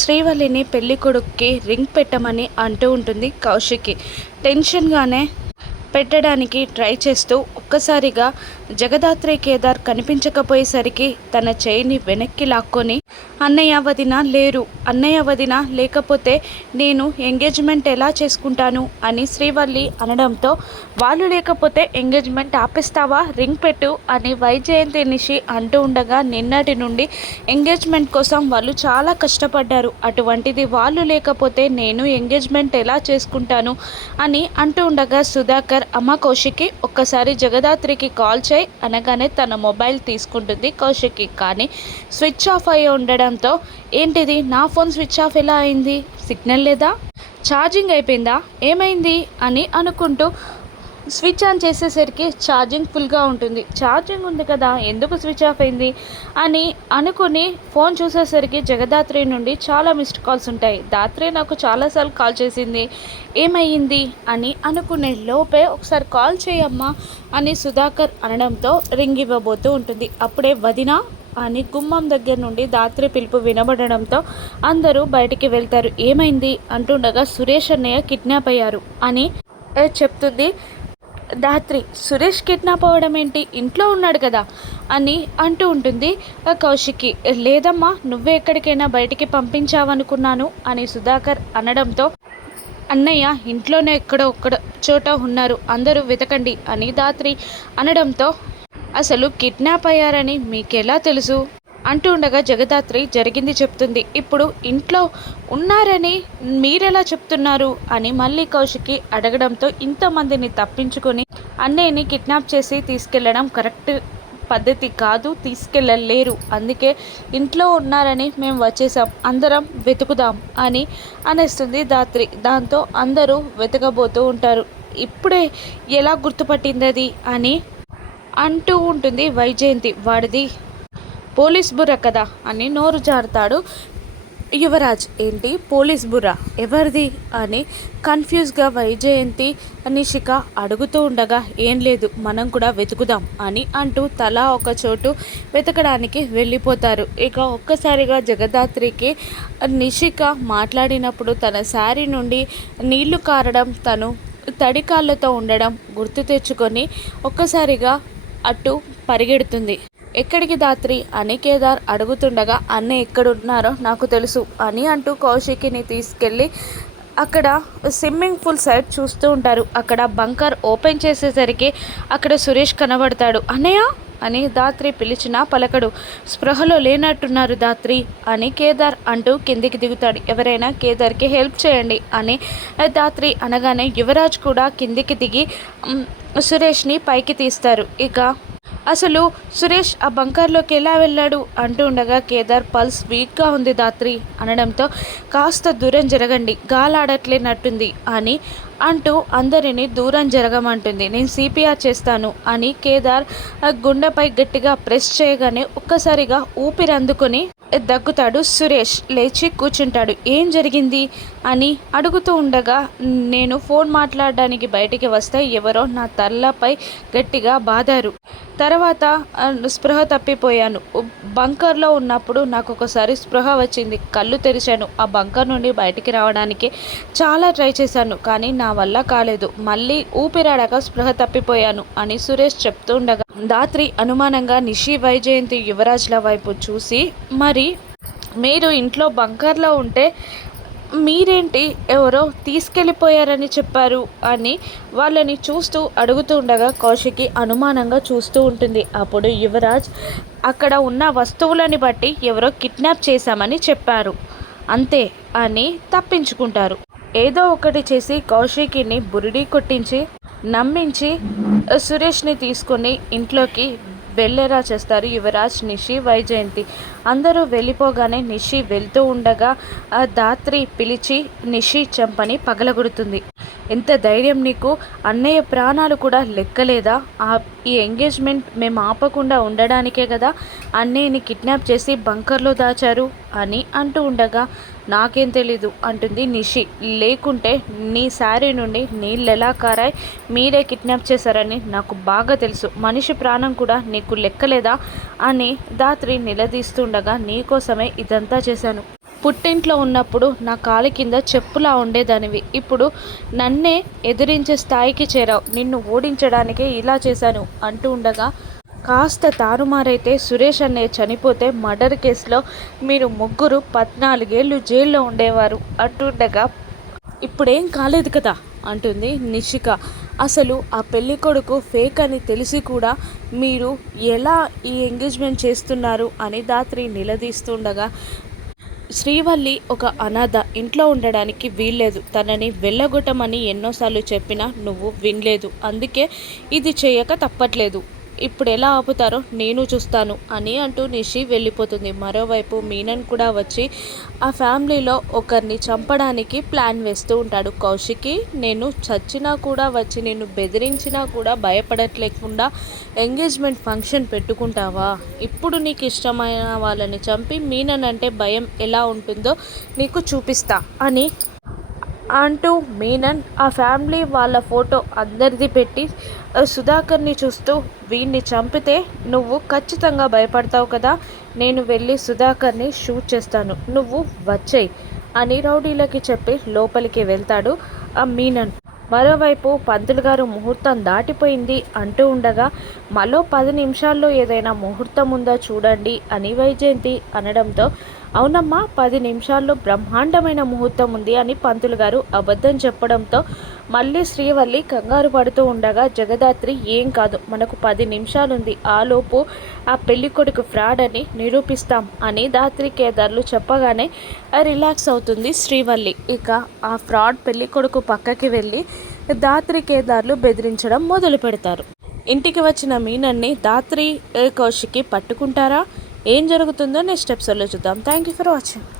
శ్రీవల్లిని పెళ్లి కొడుక్కి రింగ్ పెట్టమని అంటూ ఉంటుంది కౌశికి. టెన్షన్గానే పెట్టడానికి ట్రై చేస్తూ ఒక్కసారిగా జగదాత్రి కేదార్ కనిపించకపోయేసరికి తన చేయిని వెనక్కి లాక్కొని, అన్నయ్య వదిన లేరు, అన్నయ్య వదిన లేకపోతే నేను ఎంగేజ్మెంట్ ఎలా చేసుకుంటాను అని శ్రీవల్లి అనడంతో, వాళ్ళు లేకపోతే ఎంగేజ్మెంట్ ఆపేస్తావా, రింగ్ పెట్టు అని వైజయంతి నిషి అంటూ ఉండగా, నిన్నటి నుండి ఎంగేజ్మెంట్ కోసం వాళ్ళు చాలా కష్టపడ్డారు, అటువంటిది వాళ్ళు లేకపోతే నేను ఎంగేజ్మెంట్ ఎలా చేసుకుంటాను అని అంటూ ఉండగా, సుధాకర్ అమ్మ కౌశికి ఒక్కసారి జగదాత్రికి కాల్ చేయి అనగానే తన మొబైల్ తీసుకుంటుంది కౌశికి. కానీ స్విచ్ ఆఫ్ అయి ఉండడంతో, ఏంటిది నా ఫోన్ స్విచ్ ఆఫ్ ఎలా అయింది, సిగ్నల్ లేదా, ఛార్జింగ్ అయిపోయిందా, ఏమైంది అని అనుకుంటూ స్విచ్ ఆన్ చేసేసరికి ఛార్జింగ్ ఫుల్గా ఉంటుంది. ఛార్జింగ్ ఉంది కదా, ఎందుకు స్విచ్ ఆఫ్ అయింది అని అనుకుని ఫోన్ చూసేసరికి జగదాత్రి నుండి చాలా మిస్డ్ కాల్స్ ఉంటాయి. దాత్రి నాకు చాలాసార్లు కాల్ చేసింది, ఏమయ్యింది అని అనుకునే లోపే ఒకసారి కాల్ చేయమ్మా అని సుధాకర్ అనడంతో రింగ్ ఇవ్వబోతూ ఉంటుంది. అప్పుడే వదినా అని గుమ్మం దగ్గర నుండి దాత్రి పిలుపు వినబడడంతో అందరూ బయటికి వెళ్తారు. ఏమైంది అంటుండగా, సురేష్ అన్నయ్య కిడ్నాప్ అయ్యారు అని చెప్తుంది దాత్రి. సురేష్ కిడ్నాప్ అవ్వడం ఏంటి, ఇంట్లో ఉన్నాడు కదా అని అంటూ ఉంటుంది కౌశికి. లేదమ్మా, నువ్వే ఎక్కడికైనా బయటికి పంపించావనుకున్నాను అని సుధాకర్ అనడంతో, అన్నయ్య ఇంట్లోనే ఎక్కడో ఒక్కడ చోట ఉన్నారు, అందరూ వెతకండి అని దాత్రి అనడంతో, అసలు కిడ్నాప్ అయ్యారని మీకెలా తెలుసు అంటూ ఉండగా జగదాత్రి జరిగింది చెప్తుంది. ఇప్పుడు ఇంట్లో ఉన్నారని మీరెలా చెప్తున్నారు అని మళ్ళీ కౌశికి అడగడంతో, ఇంతమందిని తప్పించుకొని అన్నయ్యని కిడ్నాప్ చేసి తీసుకెళ్లడం కరెక్ట్ పద్ధతి కాదు, తీసుకెళ్ళలేరు, అందుకే ఇంట్లో ఉన్నారని మేము వచ్చేసాం, అందరం వెతుకుదాం అని అనేస్తుంది దాత్రి. దాంతో అందరూ వెతకబోతూ ఉంటారు. ఇప్పుడే ఎలా గుర్తుపట్టింది అది అని అంటూ ఉంటుంది వైజయంతి. వాడిది పోలీస్ బుర్ర కదా అని నోరు జారుతాడు యువరాజ్. ఏంటి పోలీస్ బుర్ర, ఎవరిది అని కన్ఫ్యూజ్గా వైజయంతి నిషిక అడుగుతూ ఉండగా, ఏం లేదు మనం కూడా వెతుకుదాం అని అంటూ తలా ఒక చోటు వెతకడానికి వెళ్ళిపోతారు. ఇక ఒక్కసారిగా జగదాత్రికి నిషిక మాట్లాడినప్పుడు తన శారీ నుండి నీళ్లు కారడం, తను తడి కాళ్ళతో ఉండడం గుర్తు తెచ్చుకొని ఒక్కసారిగా అటు పరిగెడుతుంది. ఎక్కడికి దాత్రి అని కేదార్ అడుగుతుండగా, అన్న ఎక్కడున్నారో నాకు తెలుసు అని అంటూ కౌశికిని తీసుకెళ్ళి అక్కడ స్విమ్మింగ్ పూల్ సైడ్ చూస్తూ ఉంటారు. అక్కడ బంకర్ ఓపెన్ చేసేసరికి అక్కడ సురేష్ కనబడతాడు. అన్నయ్య అని దాత్రి పిలిచినా పలకడు. స్పృహలో లేనట్టున్నారు దాత్రి అని కేదార్ అంటూ కిందికి దిగుతాడు. ఎవరైనా కేదార్కి హెల్ప్ చేయండి అని దాత్రి అనగానే యువరాజ్ కూడా కిందికి దిగి సురేష్ని పైకి తీస్తారు. ఇక అసలు సురేష్ ఆ బంకర్లోకి ఎలా వెళ్ళాడు అంటూ ఉండగా, కేదార్ పల్స్ వీక్గా ఉంది దాత్రి అనడంతో, కాస్త దూరం జరగండి, గాలాడట్లేనట్టుంది అని అంటూ అందరినీ దూరం జరగమంటుంది. నేను సిపిఆర్ చేస్తాను అని కేదార్ గుండెపై గట్టిగా ప్రెస్ చేయగానే ఒక్కసారిగా ఊపిరి అందుకొని దగ్గుతాడు. సురేష్ లేచి కూర్చుంటాడు. ఏం జరిగింది అని అడుగుతూ ఉండగా, నేను ఫోన్ మాట్లాడడానికి బయటికి వస్తే ఎవరో నా తలపై గట్టిగా బాదారు, తర్వాత స్పృహ తప్పిపోయాను, బంకర్లో ఉన్నప్పుడు నాకు ఒకసారి స్పృహ వచ్చింది, కళ్ళు తెరిచాను, ఆ బంకర్ నుండి బయటికి రావడానికి చాలా ట్రై చేశాను కానీ నా వల్ల కాలేదు, మళ్ళీ ఊపిరాడాక స్పృహ తప్పిపోయాను అని సురేష్ చెప్తూ ఉండగా, దాత్రి అనుమానంగా నిషి వైజయంతి యువరాజ్ల వైపు చూసి, మరి మీరు ఇంట్లో బంకర్లో ఉంటే మీరేంటి ఎవరో తీసుకెళ్ళిపోయారని చెప్పారు అని వాళ్ళని చూస్తూ అడుగుతూ ఉండగా, కౌశికి అనుమానంగా చూస్తూ ఉంటుంది. అప్పుడు యువరాజ్, అక్కడ ఉన్న వస్తువులని బట్టి ఎవరో కిడ్నాప్ చేశామని చెప్పారు అంతే అని తప్పించుకుంటారు. ఏదో ఒకటి చేసి కౌశికిని బురిడి కొట్టించి నమ్మించి సురేష్ని తీసుకొని ఇంట్లోకి వెళ్ళేలా చేస్తారు యువరాజ్, నిషి, వైజయంతి. అందరూ వెళ్ళిపోగానే నిషి వెళ్తూ ఉండగా దాత్రి పిలిచి నిషి చెంపని పగలగొడుతుంది. ఎంత ధైర్యం నీకు, అన్నయ్య ప్రాణాలు కూడా లెక్కలేదా, ఈ ఎంగేజ్మెంట్ మేము ఆపకుండా ఉండడానికే కదా అన్నయ్యని కిడ్నాప్ చేసి బంకర్లో దాచారు అని అంటూ ఉండగా, నాకేం తెలీదు అంటుంది నిషి. లేకుంటే నీ శారీ నుండి నీళ్ళు ఎలా కారాయి, మీరే కిడ్నాప్ చేశారని నాకు బాగా తెలుసు, మనిషి ప్రాణం కూడా నీకు లెక్కలేదా అని దాత్రి నిలదీస్తుండగా, నీకోసమే ఇదంతా చేశాను, పుట్టింట్లో ఉన్నప్పుడు నా కాలి కింద చెప్పులా ఉండేదానివి. ఇప్పుడు నన్నే ఎదిరించే స్థాయికి చేరావు. నిన్ను ఓడించడానికే ఇలా చేశాను అంటూ ఉండగా, కాస్త తారుమారైతే సురేష్ అన్నయ్య చనిపోతే మర్డర్ కేసులో మీరు ముగ్గురు 14 ఏళ్ళు జైల్లో ఉండేవారు అంటుండగా, ఇప్పుడేం కాలేదు కదా అంటుంది నిషిక. అసలు ఆ పెళ్లి కొడుకు ఫేక్ అని తెలిసి కూడా మీరు ఎలా ఈ ఎంగేజ్మెంట్ చేస్తున్నారు అని ధాత్రి నిలదీస్తుండగా, శ్రీవల్లి ఒక అనాథ, ఇంట్లో ఉండడానికి వీల్లేదు, తనని వెళ్ళగొట్టమని ఎన్నోసార్లు చెప్పినా నువ్వు వినలేదు, అందుకే ఇది చేయక తప్పట్లేదు, ఇప్పుడు ఎలా ఆపుతారో నేను చూస్తాను అని అంటూ నిషి వెళ్ళిపోతుంది. మరోవైపు మీనన్ కూడా వచ్చి ఆ ఫ్యామిలీలో ఒకరిని చంపడానికి ప్లాన్ వేస్తూ ఉంటాడు. కౌశికి, నేను చచ్చినా కూడా వచ్చి నిన్ను బెదిరించినా కూడా భయపడట్లేకుండా ఎంగేజ్మెంట్ ఫంక్షన్ పెట్టుకుంటావా? ఇప్పుడు నీకు ఇష్టమైన వాళ్ళని చంపి మీనన్ అంటే భయం ఎలా ఉంటుందో నీకు చూపిస్తా అని అంటూ మీనన్ ఆ ఫ్యామిలీ వాళ్ళ ఫోటో అందరిది పెట్టి సుధాకర్ని చూస్తూ, వీడిని చంపితే నువ్వు ఖచ్చితంగా భయపడతావు కదా, నేను వెళ్ళి సుధాకర్ని షూట్ చేస్తాను, నువ్వు వచ్చేయి అని రౌడీలకి చెప్పి లోపలికి వెళ్తాడు ఆ మీనన్. మరోవైపు పంతులు గారు ముహూర్తం దాటిపోయింది అంటూ ఉండగా, మరో 10 నిమిషాల్లో ఏదైనా ముహూర్తం ఉందా చూడండి అని వైజయంతి అనడంతో, అవునమ్మా 10 నిమిషాల్లో బ్రహ్మాండమైన ముహూర్తం ఉంది అని పంతులు గారు అబద్ధం చెప్పడంతో మళ్ళీ శ్రీవల్లి కంగారు పడుతూ ఉండగా, జగదాత్రి, ఏం కాదు, మనకు 10 నిమిషాలుంది, ఆలోపు ఆ పెళ్లి కొడుకు ఫ్రాడ్ అని నిరూపిస్తాం అని ధాత్రి కేదార్లు చెప్పగానే రిలాక్స్ అవుతుంది శ్రీవల్లి. ఇక ఆ ఫ్రాడ్ పెళ్లి కొడుకు పక్కకి వెళ్ళి ధాత్రి కేదార్లు బెదిరించడం మొదలు పెడతారు. ఇంటికి వచ్చిన మీనన్ని ధాత్రి కౌశికి పట్టుకుంటారా? ఏం జరుగుతుందో నెక్స్ట్ ఎపిసోడ్లో చూద్దాం. Thank you for watching.